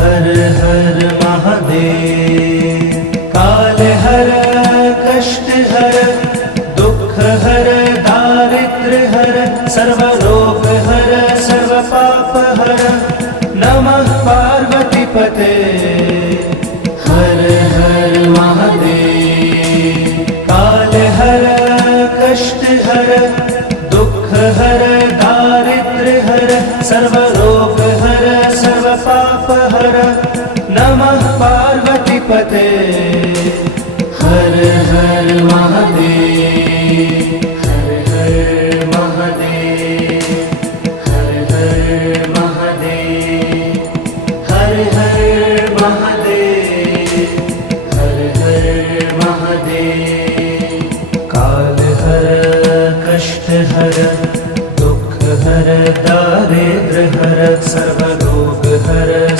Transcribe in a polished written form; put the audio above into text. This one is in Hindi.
हर हर महादेव। काल हर कष्ट हर दुख हर दारिद्र्य हर सर्व रोग हर सर्व पाप हर नमः पार्वती पते। हर हर महादेव। काल हर कष्ट हर दुख हर दारिद्र्य हर सर्व रोग हर सर्व पाप हर नमः पार्वती पते। हर हर महादेव। हर हर महादेव। हर हर महादेव। हर हर महादेव। हर हर महादेव। काल हर कष्ट हर दुख हर दारिद्र्य हर सर्व रोग